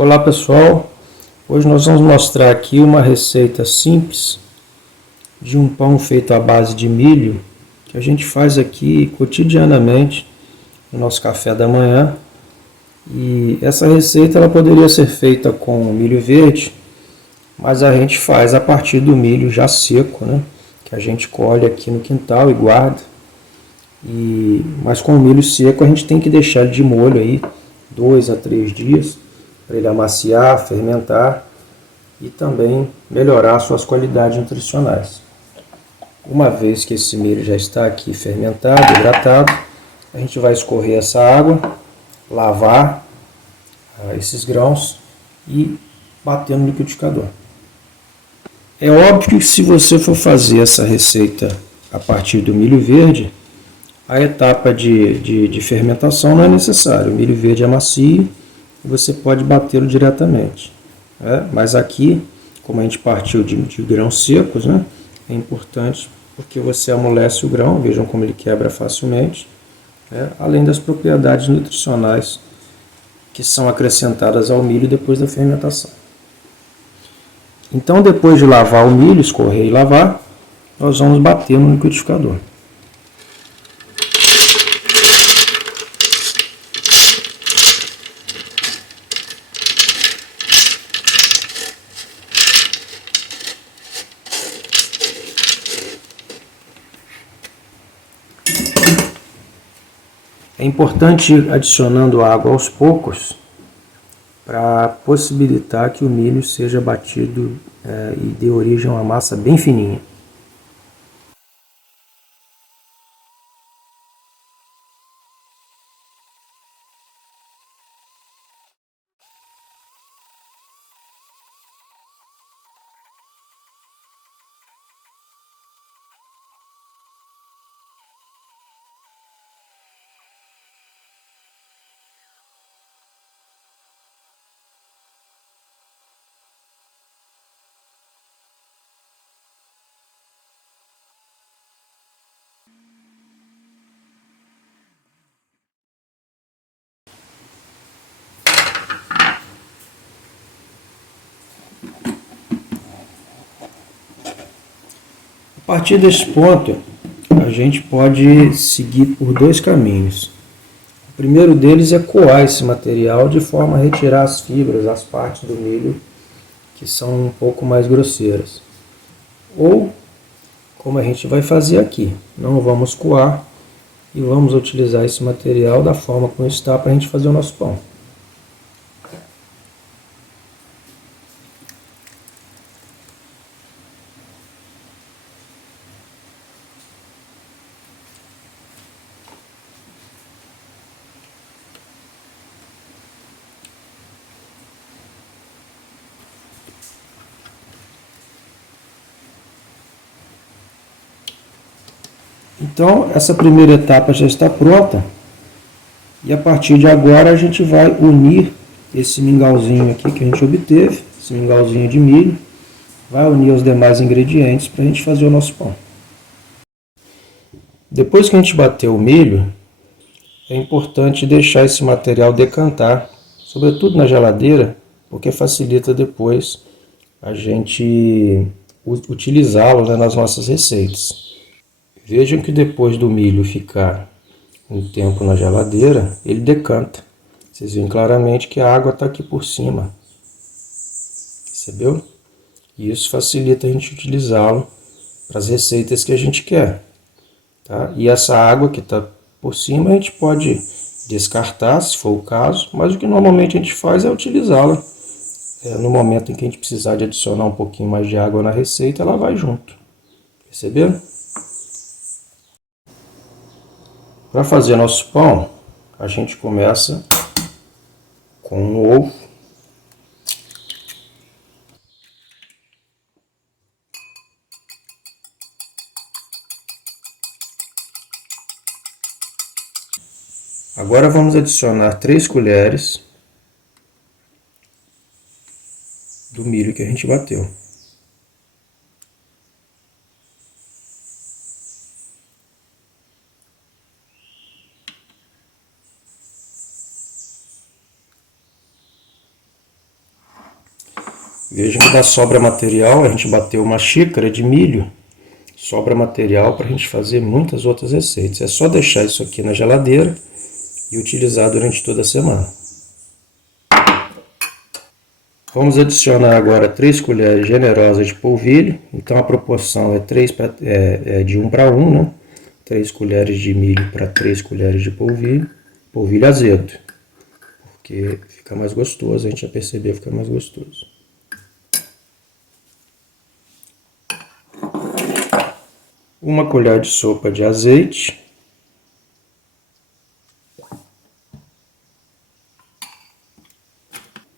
Olá pessoal, hoje nós vamos mostrar aqui uma receita simples de um pão feito à base de milho que a gente faz aqui cotidianamente no nosso café da manhã. E essa receita ela poderia ser feita com milho verde, mas a gente faz a partir do milho já seco, né? Que a gente colhe aqui no quintal e guarda. Mas com o milho seco a gente tem que deixar ele de molho aí 2 a 3 dias para ele amaciar, fermentar e também melhorar suas qualidades nutricionais. Uma vez que esse milho já está aqui fermentado, hidratado, a gente vai escorrer essa água, lavar esses grãos e bater no liquidificador. É óbvio que se você for fazer essa receita a partir do milho verde, a etapa de fermentação não é necessária. O milho verde é macio e você pode batê-lo diretamente. Mas aqui, como a gente partiu de grãos secos, né, é importante porque você amolece o grão, vejam como ele quebra facilmente, além das propriedades nutricionais que são acrescentadas ao milho depois da fermentação. Então, depois de lavar o milho, escorrer e lavar, nós vamos bater no liquidificador. É importante ir adicionando água aos poucos para possibilitar que o milho seja batido e dê origem a uma massa bem fininha. A partir desse ponto, a gente pode seguir por dois caminhos. O primeiro deles é coar esse material de forma a retirar as fibras, as partes do milho que são um pouco mais grosseiras. Ou, como a gente vai fazer aqui, não vamos coar e vamos utilizar esse material da forma como está para a gente fazer o nosso pão. Então, essa primeira etapa já está pronta e a partir de agora a gente vai unir esse mingauzinho aqui que a gente obteve, esse mingauzinho de milho, vai unir os demais ingredientes para a gente fazer o nosso pão. Depois que a gente bater o milho, é importante deixar esse material decantar, sobretudo na geladeira, porque facilita depois a gente utilizá-lo, né, nas nossas receitas. Vejam que depois do milho ficar um tempo na geladeira, ele decanta. Vocês veem claramente que a água está aqui por cima. Percebeu? E isso facilita a gente utilizá-lo para as receitas que a gente quer. Tá? E essa água que está por cima a gente pode descartar, se for o caso, mas o que normalmente a gente faz é utilizá-la. No momento em que a gente precisar de adicionar um pouquinho mais de água na receita, ela vai junto. Perceberam? Para fazer nosso pão, a gente começa com um ovo. Agora vamos adicionar 3 colheres do milho que a gente bateu. Vejam que dá sobra material, a gente bateu uma xícara de milho, sobra material para a gente fazer muitas outras receitas. É só deixar isso aqui na geladeira e utilizar durante toda a semana. Vamos adicionar agora 3 colheres generosas de polvilho, então a proporção é de 1 para 1, né? 3 colheres de milho para 3 colheres de polvilho, polvilho azedo, porque fica mais gostoso, a gente já percebeu, fica mais gostoso. Uma colher de sopa de azeite.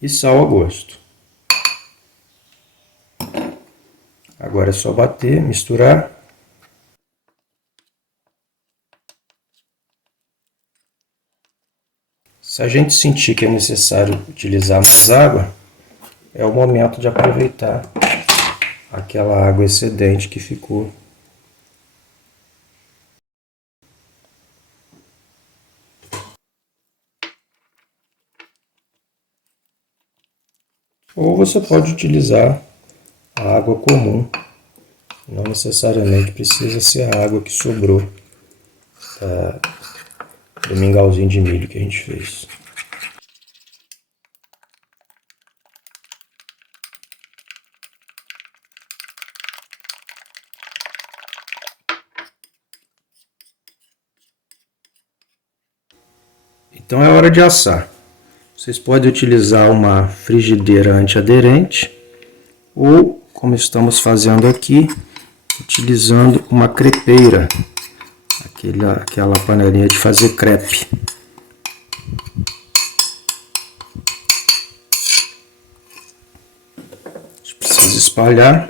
E sal a gosto. Agora é só bater, misturar. Se a gente sentir que é necessário utilizar mais água, é o momento de aproveitar aquela água excedente que ficou. Ou você pode utilizar a água comum. Não necessariamente precisa ser a água que sobrou do mingauzinho de milho que a gente fez. Então é hora de assar. Vocês podem utilizar uma frigideira antiaderente ou, como estamos fazendo aqui, utilizando uma crepeira, aquela panelinha de fazer crepe. A gente precisa espalhar.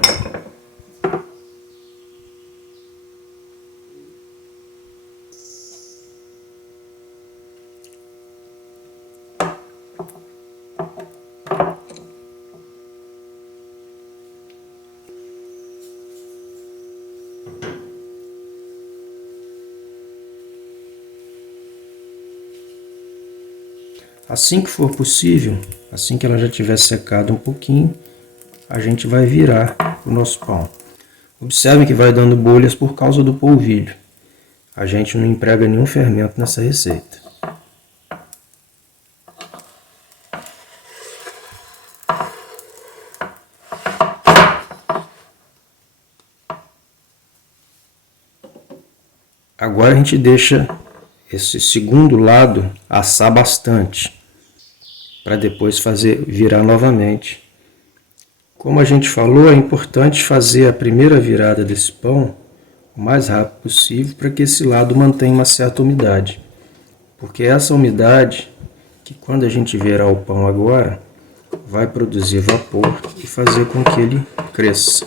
Assim que for possível, assim que ela já tiver secado um pouquinho, a gente vai virar o nosso pão. Observem que vai dando bolhas por causa do polvilho. A gente não emprega nenhum fermento nessa receita. Agora a gente deixa esse segundo lado assar bastante, para depois virar novamente. Como a gente falou, é importante fazer a primeira virada desse pão o mais rápido possível para que esse lado mantenha uma certa umidade. Porque essa umidade, que quando a gente virar o pão agora, vai produzir vapor e fazer com que ele cresça.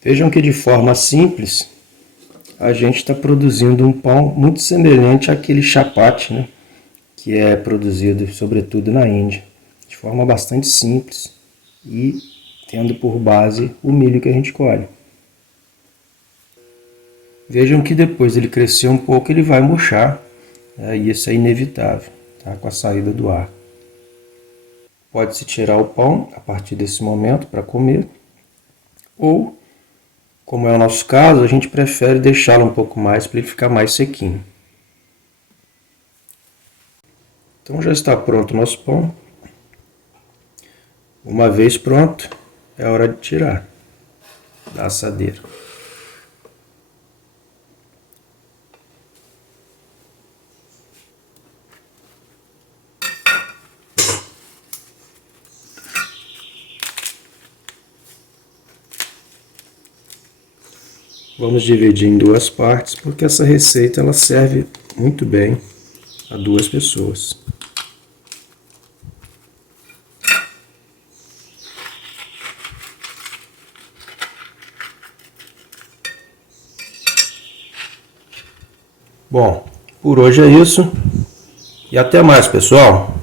Vejam que de forma simples a gente está produzindo um pão muito semelhante àquele chapati, né, que é produzido sobretudo na Índia, de forma bastante simples e tendo por base o milho que a gente colhe. Vejam que depois ele crescer um pouco ele vai murchar, e isso é inevitável, tá, com a saída do ar. Pode-se tirar o pão a partir desse momento para comer, ou, como é o nosso caso, a gente prefere deixá-lo um pouco mais para ele ficar mais sequinho. Então já está pronto o nosso pão. Uma vez pronto, é hora de tirar da assadeira. Vamos dividir em duas partes, porque essa receita ela serve muito bem a duas pessoas. Bom, por hoje é isso e até mais, pessoal!